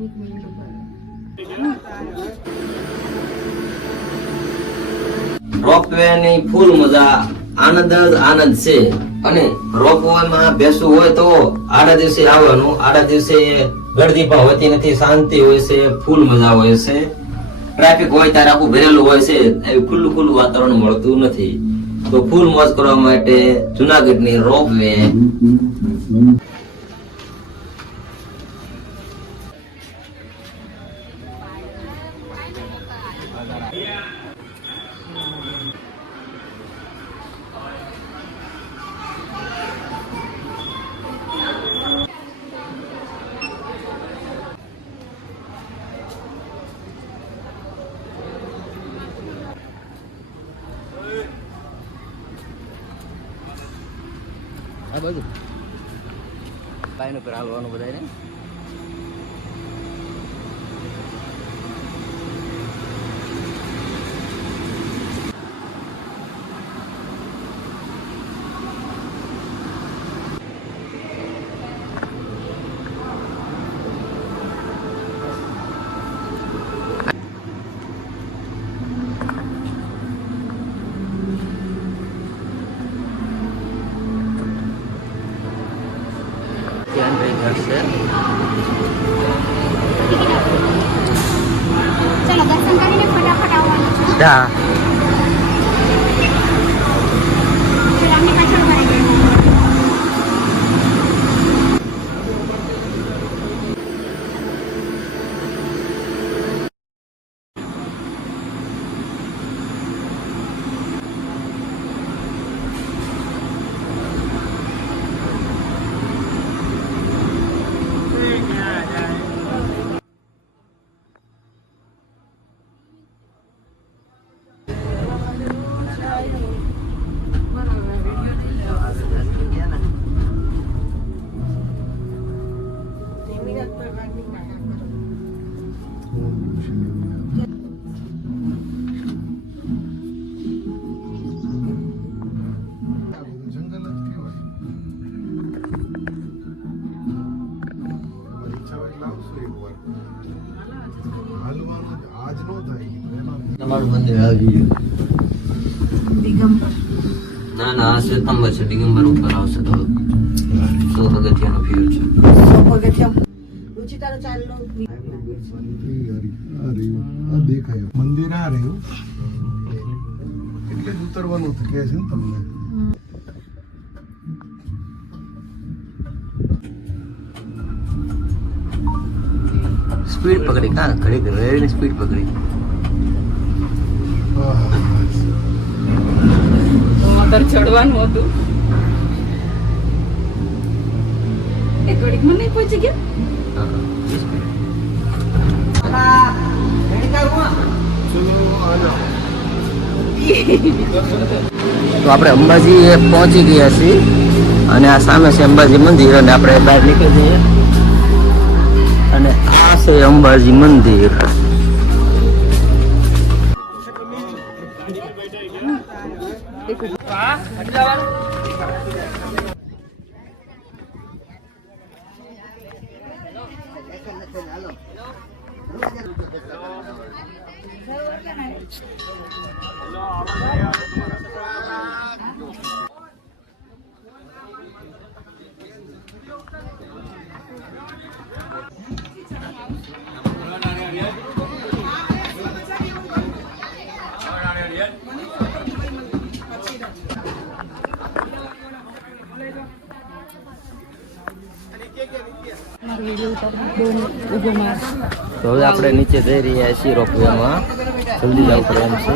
Ropeway ની ફૂલ મજા, આનંદ જ આનંદ છે. અને રોપવામાં બેસવું હોય તો આડા દિવસે આવવાનું. આડા દિવસે ગળદી પણ હોતી નથી, શાંતિ હોય છે, ફૂલ મજા હોય છે. ટ્રાફિક હોય ત્યારે આખું ભરેલું હોય છે, એવું ખુલ્લું ખુલ્લું વાતાવરણ મળતું નથી. તો ફૂલ મોજ કરવા માટે જુનાગઢ ની રોપવે. આ બાજુ લાઈન ઉપર હાલવાનું બધાને. ધ્યાન રહી જશે. ચલો દર્શન કરીને ફટાફટ આવવાનું છે. હા. રામની પાછળ ભરાઈ ગયું. તમારું મંદિર આવી ગયું. દિગંબર. ના ના, આ શ્વેતાંબર છે. દિગંબર ઉપર આવશે તો 100 પગથિયાનો ફ્યુર છે. 100 પગથિયા. રુચિતાનો ચાલનો દેખાય મંદિર આ રહ્યું એટલે જ ઉતરવાનું કહે છે ને તમને. સ્પીડ પકડી કા ઘડી રેલની સ્પીડ પકડી. મોટર ચડવાનું હતું. એક ઘડીક મને નહીં પહોંચી ગયા. તો આપણે અંબાજી પહોંચી ગયા છીએ અને આ સામે છે અંબાજી મંદિર અને આપણે બહાર નીકળી જઈએ અને આ છે અંબાજી મંદિર. તો હવે આપણે નીચે જઈ રહ્યા છીએ રોપવેમાં. જલ્દી જવું પડે એમ છે.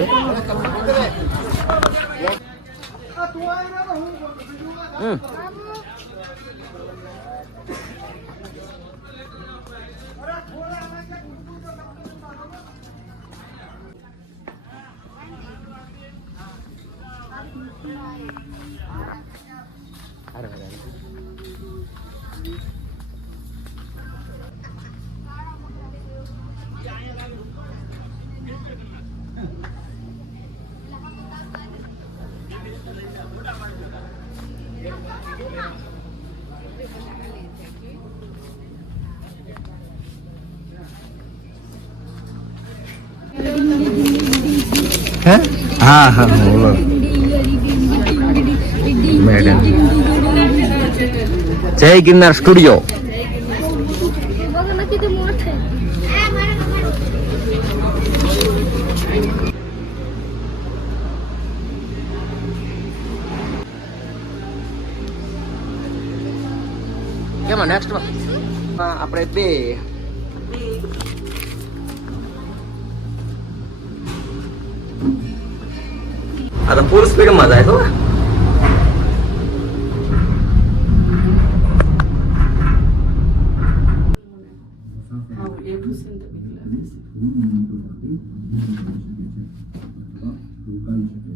હે હા હા બોલો મેડમ જય ગિરનાર સ્ટુડિયો કેમાં નેક્સ્ટ આપણે બે આ તો ફૂલ સ્પીડમાં જાય તો આવું એવું છે ને તો બીક લાગે છે.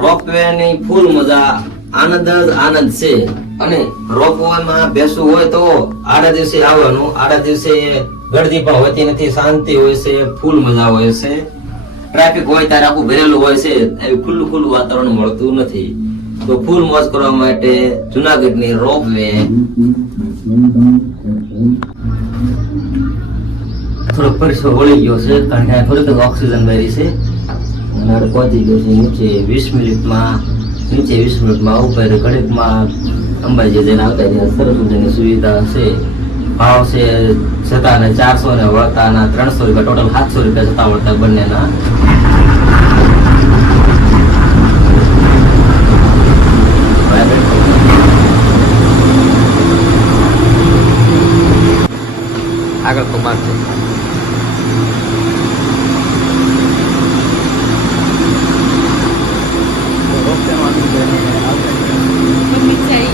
રોપવે ની ફૂલ મજા આનંદ જ આનંદ છે અને રોપવે માં બેસવું હોય તો આડા દિવસે આવવાનું આડા દિવસે ગળદી પણ હોતી નથી શાંતિ હોય છે ફૂલ મજા હોય છે ટ્રાફિક હોય ત્યારે આખું ભરેલું હોય છે એવી ખુલ્લું વાતાવરણ મળતું નથી તો ફૂલ મોજ કરવા માટે જુનાગઢ ની રોપવે થોડો પરસો વળી ગયો છે કારણ કે થોડીક ઓક્સિજન ભરી છે અને પહોંચી ગયો છે નીચે 20 મિનિટમાં ઉપર ઘડીકમાં અંબાજી જઈને આવતા ત્યાં સરસ મજાની સુવિધા છે ભાવ છે જતાને 400 ને વળતાના 300 રૂપિયા ટોટલ 700 રૂપિયા જતા વળતા બંનેના આગળ તો માર છે મમ્મી ચાઈ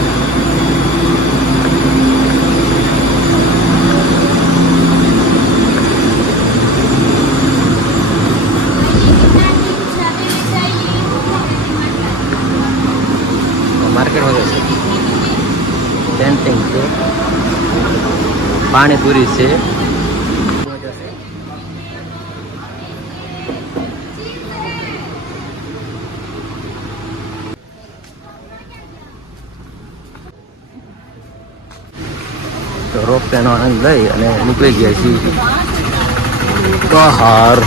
માર્કેટ વધે છે પેન્ટિંગ છે પાણીપુરી છે તો રોપવેનો આનંદ લઈ અને નીકળી ગયા છીએ બહાર